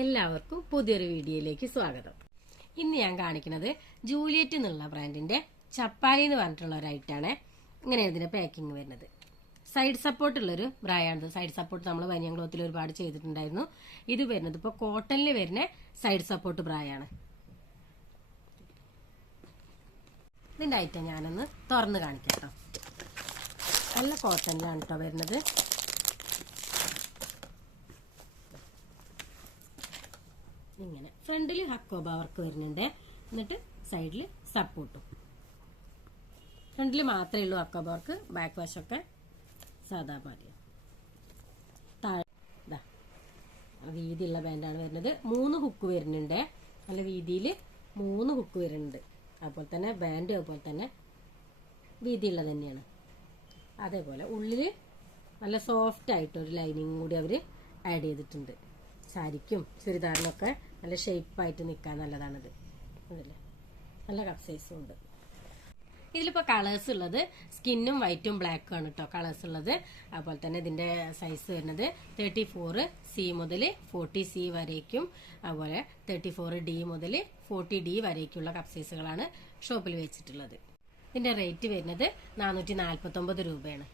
എല്ലാവർക്കും പുതിയൊരു വീഡിയോയിലേക്ക് സ്വാഗതം. ഇന്ന് ഞാൻ കാണിക്കുന്നത് ജൂലിയറ്റ് എന്നുള്ള ബ്രാൻഡിന്റെ ചപ്പാലി എന്ന് പറഞ്ഞിട്ടുള്ള ഒരു ഐറ്റാണ് ഇങ്ങനെ ഇതിന്റെ പാക്കിംഗ് വരുന്നത്. സൈഡ് സപ്പോർട്ട് ഉള്ളൊരു ബ്രായാണിത് സൈഡ് സപ്പോർട്ട് നമ്മൾ വനിയം ക്ലോത്തിൽ ഒരുപാട് ചെയ്തിട്ടുണ്ടായിരുന്നു. ഇത് വരുന്നത് ഇപ്പോൾ കോട്ടണിൽ വരുന്ന സൈഡ് സപ്പോർട്ട് ബ്രായാണ് ഇതിന്റെ ഐറ്റം ഞാനൊന്ന് തുറന്ന് കാണിക്കാം കേട്ടോ. നല്ല കോട്ടണിലാണ് കേട്ടോ വരുന്നത്. ഇങ്ങനെ. ഫ്രണ്ടിൽ ഹക്കോബ വർക്ക് വരുന്നുണ്ട്. എന്നിട്ട് സൈഡിൽ സപ്പോർട്ടും ഫ്രണ്ടിൽ മാത്രമേ ഉള്ളൂ ഹക്കോബ വർക്ക്. ബാക്ക് വശമൊക്കെ സാധാ മതിയാണ് താഴെ വീതിയുള്ള ബാൻഡാണ് വരുന്നത്. മൂന്ന് ഹുക്ക് വരുന്നുണ്ട്. നല്ല വീതിയിൽ മൂന്ന് ഹുക്ക് വരുന്നുണ്ട്. അതുപോലെ തന്നെ ബാൻഡ് അതുപോലെ തന്നെ വീതിയുള്ളത് തന്നെയാണ്. അതേപോലെ ഉള്ളിൽ നല്ല സോഫ്റ്റ് ആയിട്ട് ഒരു ലൈനിങ് കൂടി അവർ ആഡ് ചെയ്തിട്ടുണ്ട്. സാരിക്കും ചുരിദാറിനൊക്കെ നല്ല ഷേപ്പായിട്ട് നിൽക്കാൻ നല്ലതാണിത്. അതല്ലേ? നല്ല കപ്പ് സൈസും ഉണ്ട്. ഇതിലിപ്പോൾ കളേഴ്സ് ഉള്ളത് സ്കിന്നും വൈറ്റും ബ്ലാക്കും ആണ് കേട്ടോ കളേഴ്സ് ഉള്ളത്. അതുപോലെ തന്നെ ഇതിന്റെ സൈസ് വരുന്നത് തേർട്ടി ഫോർ സി മുതൽ ഫോർട്ടി സി വരേക്കും അതുപോലെ തേർട്ടി ഫോർ ഡി മുതൽ ഫോർട്ടി ഡി വരേക്കുള്ള കപ്പ് സൈസുകളാണ് ഷോപ്പിൽ വെച്ചിട്ടുള്ളത്. ഇതിന്റെ റേറ്റ് വരുന്നത് നാനൂറ്റി നാൽപ്പത്തൊമ്പത് രൂപയാണ്.